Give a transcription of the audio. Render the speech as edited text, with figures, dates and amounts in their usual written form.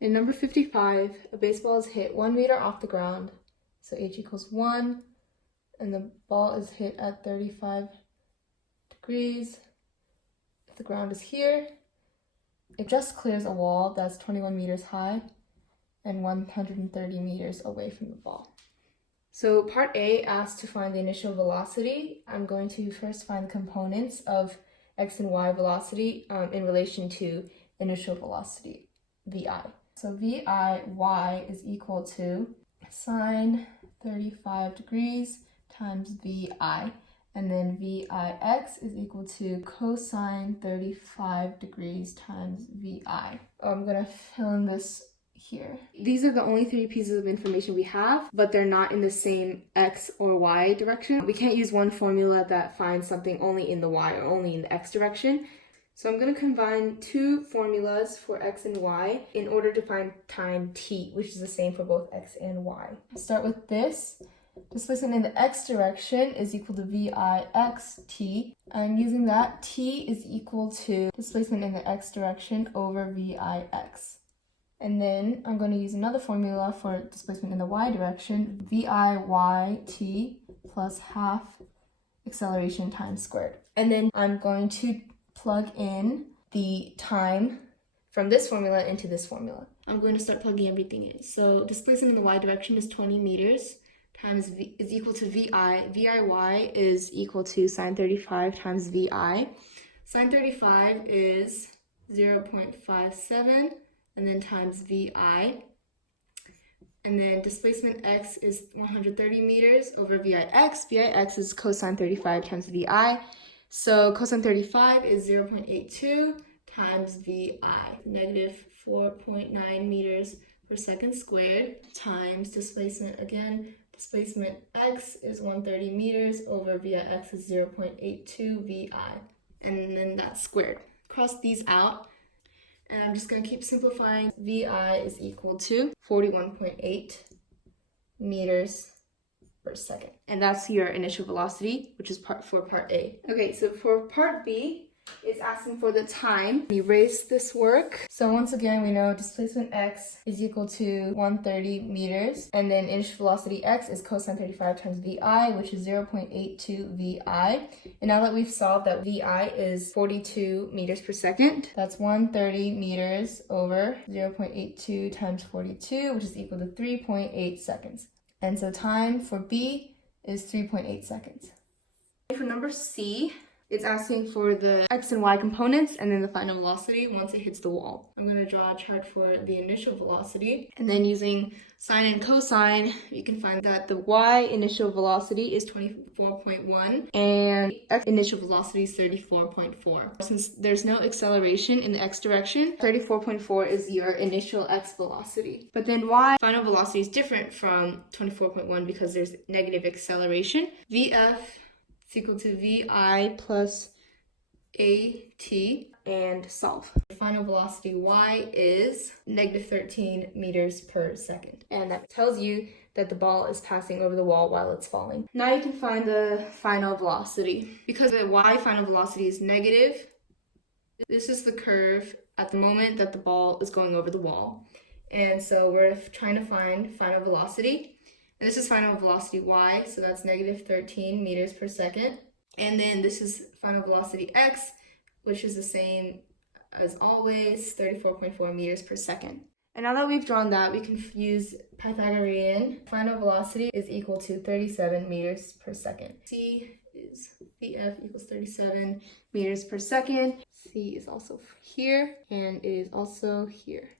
In number 55, a baseball is hit 1 meter off the ground, so h equals 1, and the ball is hit at 35 degrees. If the ground is here, it just clears a wall that's 21 meters high and 130 meters away from the ball. So part A asks to find the initial velocity. I'm going to first find the components of x and y velocity in relation to initial velocity, VI. So VI is equal to sine 35 degrees times VI. And then VIX is equal to cosine 35 degrees times VI. I'm going to fill in this here. These are the only three pieces of information we have, but they're not in the same x or y direction. We can't use one formula that finds something only in the y or only in the x direction. So I'm going to combine two formulas for x and y in order to find time t, which is the same for both x and y. I'll start with this. Displacement in the x direction is equal to VIXT. I'm using that. T is equal to displacement in the x direction over VIX. And then I'm going to use another formula for displacement in the y direction, VIYT plus half acceleration times squared. And then I'm going to plug in the time from this formula into this formula. I'm going to start plugging everything in. So displacement in the y direction is 20 meters times v is equal to VI. VIY is equal to sine 35 times VI. Sine 35 is 0.57 and then times VI. And then displacement x is 130 meters over VIX. VIX is cosine 35 times VI. So cosine 35 is 0.82 times VI, negative 4.9 meters per second squared, times displacement again. Displacement x is 130 meters over VIX is 0.82 VI. And then that's squared. Cross these out, and I'm just going to keep simplifying. VI is equal to 41.8 meters per second. And that's your initial velocity, which is for part A. Okay, so for part B, it's asking for the time. Erase this work. So once again, we know displacement x is equal to 130 meters, and then initial velocity x is cosine 35 times VI, which is 0.82 VI. And now that we've solved that VI is 42 meters per second, that's 130 meters over 0.82 times 42, which is equal to 3.8 seconds. And so time for B is 3.8 seconds. For number C, it's asking for the x and y components and then the final velocity once it hits the wall. I'm going to draw a chart for the initial velocity, and then using sine and cosine, you can find that the y initial velocity is 24.1 and x initial velocity is 34.4. Since there's no acceleration in the x direction, 34.4 is your initial x velocity. But then y final velocity is different from 24.1 because there's negative acceleration. VF is equal to VI plus AT, and solve. The final velocity y is negative 13 meters per second. And that tells you that the ball is passing over the wall while it's falling. Now you can find the final velocity. Because the y final velocity is negative, this is the curve at the moment that the ball is going over the wall. And so we're trying to find final velocity. And this is final velocity y, so that's negative 13 meters per second. And then this is final velocity x, which is the same as always, 34.4 meters per second. And now that we've drawn that, we can use Pythagorean. Final velocity is equal to 37 meters per second. C is VF equals 37 meters per second. C is also here, and it is also here.